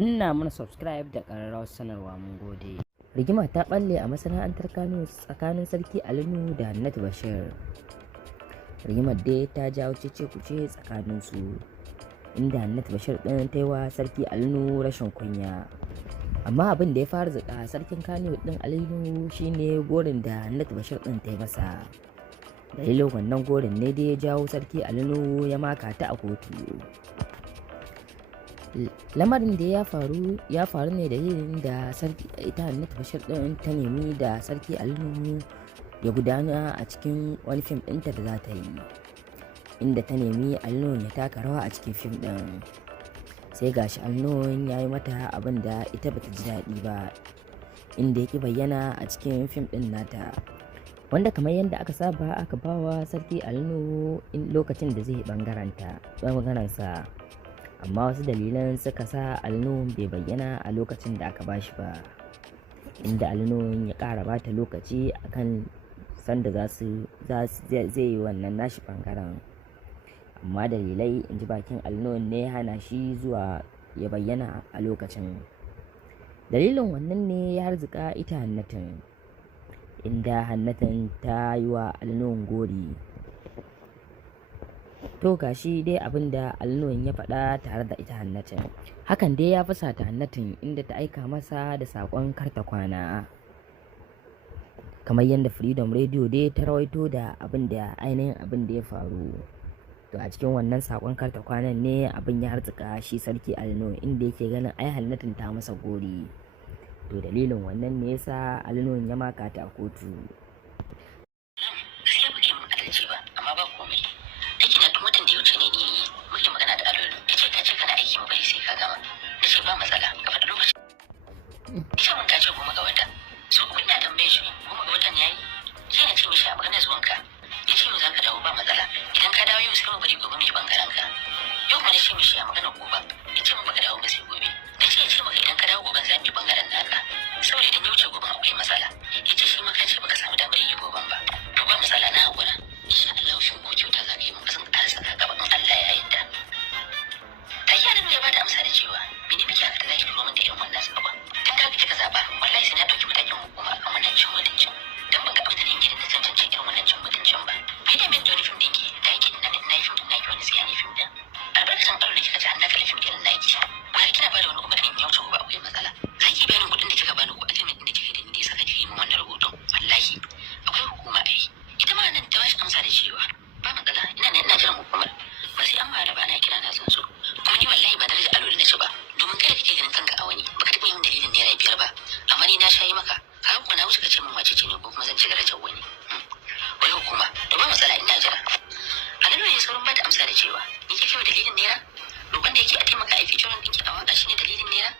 Ina mana subscribe da ƙararrawar sanarwa, mun gode. Rigima ta ɓalle a masana'antar Kano tsakanin Sarki Ali Nuhu da Hannatu Bashir. Rigimar dai ta jawo cece-kuce tsakaninsu, inda Hannatu Bashir ɗin ta yi wa Sarki Ali Nuhu rashin kunya. Amma abin da ya fara zika sarkin Kano ɗin Ali Nuhu shine gorin da Hannatu Bashir ɗin ta yi masa. Dalilin wannan gorin ne dai ya jawo Sarki Ali Nuhu ya maka ta a kotu. Lamarin da ya faru ne dalilin da ita Hannatu Bashir ɗin ta nemi da Sarki Ali Nuhu ya gudana a cikin wani fim ɗinta da za ta yi, inda ta nemi Ali Nuhu ya taka rawa a cikin fim ɗin. Sai gashi Ali Nuhu ya yi mata abin da ita bata ji daɗi ba, inda ya ƙi bayyana a cikin fim ɗin nata, wanda kamar yadda aka saba aka bawa Sarki Ali Nuhu lokacin da zai yi ɓangarensa. Amma wasu dalilan suka sa Ali Nuhu bai bayyana a lokacin da aka bashi ba, inda Ali Nuhu ya ƙara bata lokaci akan sanda zai yi wannan nashi ɓangaren. Amma dalilai in ji bakin Ali Nuhu ne hana shi zuwa ya bayyana a lokacin. Dalilin wannan ne ya harzika ita Hannatun, inda Hannatun ta yi wa Ali Nuhu gori. To gashi dai abin da Ali Nuhu ya faɗa tare da ita Hannatun. Hakan dai ya fusata Hannatun, inda ta aika masa da saƙon karta kwana. Kamar yadda Freedom Radio dai ta rawaito da ainihin abin da ya faru. To a cikin wannan saƙon karta kwanan ne abin ya harzuka shi Sarki Ali Nuhu, inda yake ganin ai Hannatun ta masa gori. To dalilin wannan ne yasa Ali Nuhu ya maka ta a kotu. Ita mun kace goma ga wata, so kuma ina tambaye shi goma ga watan yayi, sai na ce mishi a magana zuwanka, ya ce mu za ka dawo ba matsala, idan ka dawo yau sai mu bari gobe mu yi bangaren ka. Yau kuma na ce mishi a magana gobe, ya ce mu baka dawo ba sai gobe, na ce ya ce maka idan ka dawo goben za mu yi bangaren naka, saboda idan ya wuce goben akwai matsala, ya ce shi ma ka ce baka samu damar yi goben ba, to ba matsala na haƙura, insha Allah shin ko kyauta za ka yi mun ba zan ƙara saka gaba in Allah ya yarda. Ta yi ya bada amsa da cewa mene muke haka da za ki turo min da irin wannan sabon. Kika zaba wallahi sai na dauki matakin hukuma akan wannan cin mutuncin, dan ban ga abin da ne gidan da cancanci irin wannan cin mutuncin ba. Bai da min doni fim din ki da yake ina fim din naki wani sai ne fim din albarkacin Allah da kika ji an nakala fim din naki ba kina ba da wani umarni in yauce ba akwai matsala. Zaki bayanin kuɗin da kika bani ko ajimin din da kike da inda saka kike min wannan rahoton, wallahi akwai hukuma ai. Ita ma nan ta bashi amsa da cewa ba matsala, ina jiran hukumar, ba sai an ma da bana kira na zan so. Kuma ni wallahi ba daraja alwala na ci ba, domin kai da kike ganin kanka a wani baka taɓa yin dalilin naira 5 ba, amma ni na shayi maka kayan ku na wuce ka ce min wace ce ne ko kuma zan ci darajar wani. Wai hukuma to ba matsala ina jira. Alalu ne saurin bata amsa da cewa ni kike dalilin naira, roƙon da yake a taimaka a fitorin ɗinki a waka shine dalilin naira.